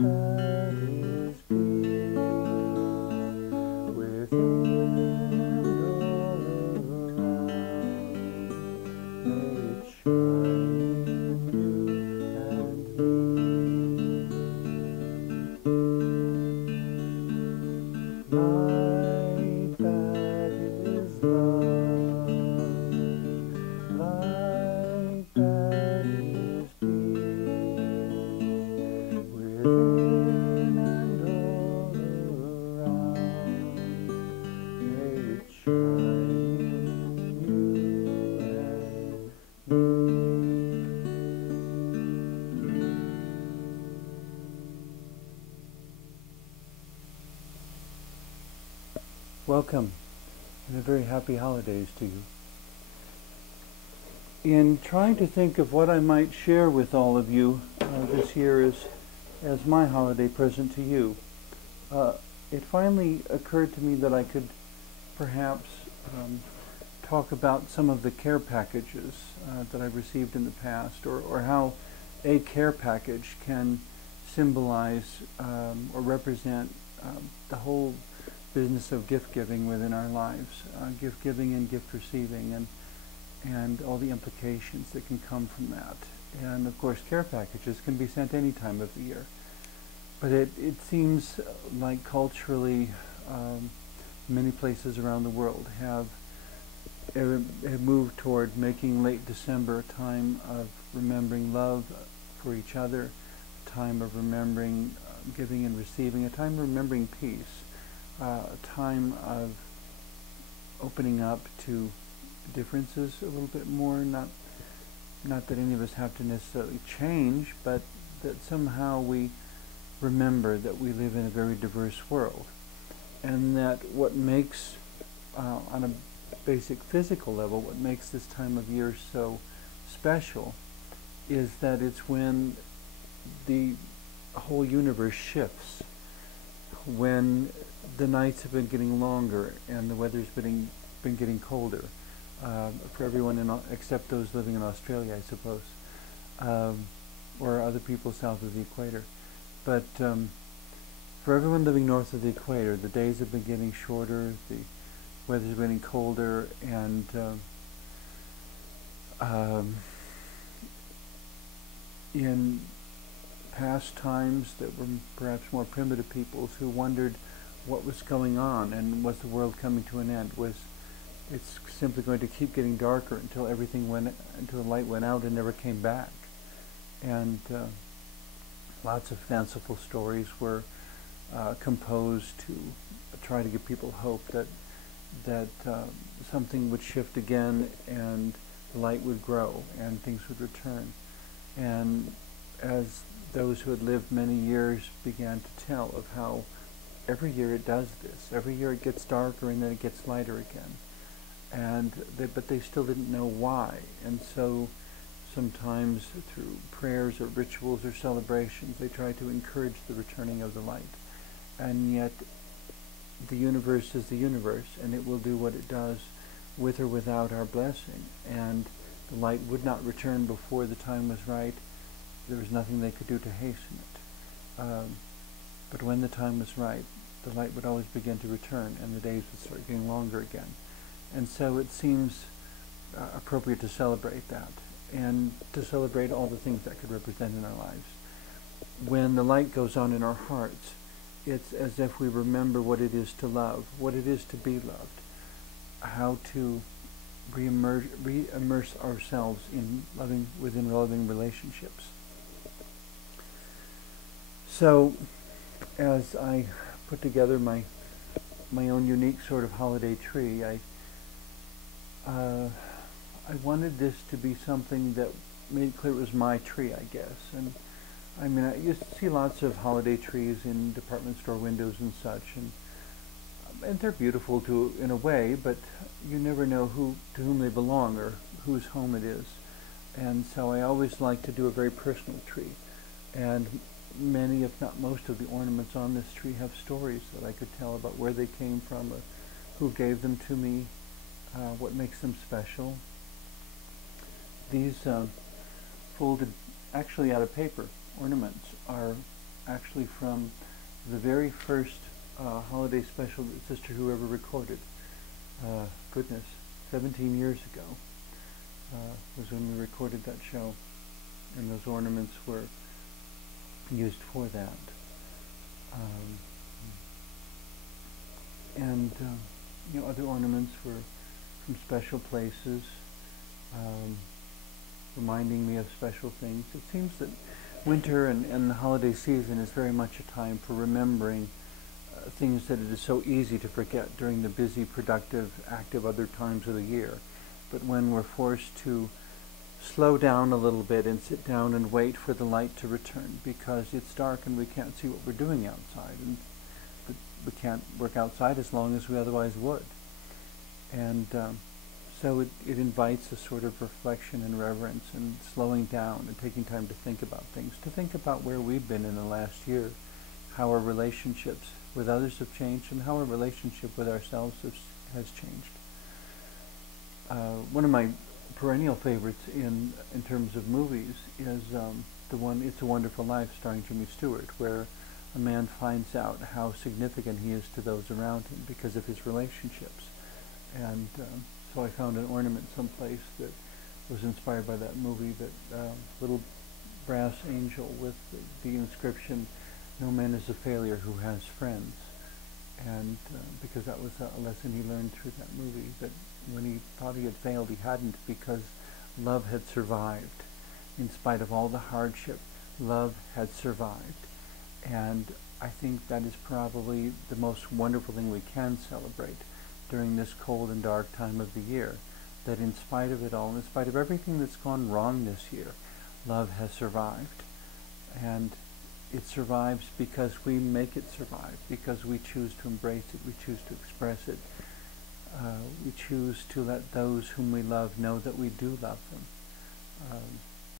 that is peace within and all around. May it shine in you and me. Light that is love, light that is peace within and all around. May it shine in you and me. Welcome and a very happy holidays to you. In trying to think of what I might share with all of you this year as my holiday present to you, it finally occurred to me that I could perhaps talk about some of the care packages that I've received in the past, or how a care package can symbolize or represent the whole business of gift giving within our lives, gift giving and gift receiving, and all the implications that can come from that. And of course, care packages can be sent any time of the year. But it seems like culturally, many places around the world have moved toward making late December a time of remembering love for each other, a time of remembering giving and receiving, a time of remembering peace, a time of opening up to differences a little bit more, not that any of us have to necessarily change, but that somehow we remember that we live in a very diverse world, and that what makes, on a basic physical level, what makes this time of year so special is that it's when the whole universe shifts, when the nights have been getting longer and the weather's been getting colder, for everyone except those living in Australia, I suppose, or other people south of the equator. But for everyone living north of the equator, the days have been getting shorter, the weather's been getting colder, and in past times that were perhaps more primitive peoples who wondered what was going on and was the world coming to an end, was it's simply going to keep getting darker until until the light went out and never came back. And lots of fanciful stories were composed to try to give people hope that something would shift again and the light would grow and things would return. And as those who had lived many years began to tell of how every year it does this, every year it gets darker and then it gets lighter again. But they still didn't know why. And so sometimes through prayers or rituals or celebrations, they try to encourage the returning of the light. And yet the universe is the universe, and it will do what it does with or without our blessing. And the light would not return before the time was right. There was nothing they could do to hasten it. But when the time was right, the light would always begin to return, and the days would start getting longer again. And so it seems appropriate to celebrate that, and to celebrate all the things that could represent in our lives. When the light goes on in our hearts, it's as if we remember what it is to love, what it is to be loved, how to re-immerse ourselves within loving relationships. So, as I put together my own unique sort of holiday tree, I wanted this to be something that made it clear it was my tree, I guess. And I mean, I used to see lots of holiday trees in department store windows and such, and they're beautiful in a way, but you never know to whom they belong or whose home it is. And so I always like to do a very personal tree. And many, if not most, of the ornaments on this tree have stories that I could tell about where they came from, or who gave them to me, what makes them special. These folded, actually out of paper, ornaments are actually from the very first holiday special that Sister Who ever recorded. Goodness, 17 years ago was when we recorded that show, and those ornaments were used for that. And other ornaments were from special places, reminding me of special things. It seems that winter and the holiday season is very much a time for remembering things that it is so easy to forget during the busy, productive, active other times of the year. But when we're forced to slow down a little bit and sit down and wait for the light to return because it's dark and we can't see what we're doing outside, but we can't work outside as long as we otherwise would. And so it invites a sort of reflection and reverence and slowing down and taking time to think about things, to think about where we've been in the last year, how our relationships with others have changed, and how our relationship with ourselves has changed. One of my perennial favorites in terms of movies is the one It's a Wonderful Life, starring Jimmy Stewart, where a man finds out how significant he is to those around him because of his relationships. And so I found an ornament someplace that was inspired by that movie, that little brass angel with the inscription, "No man is a failure who has friends." And because that was a lesson he learned through that movie, that when he thought he had failed, he hadn't, because love had survived. In spite of all the hardship, love had survived. And I think that is probably the most wonderful thing we can celebrate during this cold and dark time of the year, that in spite of it all, in spite of everything that's gone wrong this year, love has survived. And it survives because we make it survive, because we choose to embrace it, we choose to express it, we choose to let those whom we love know that we do love them.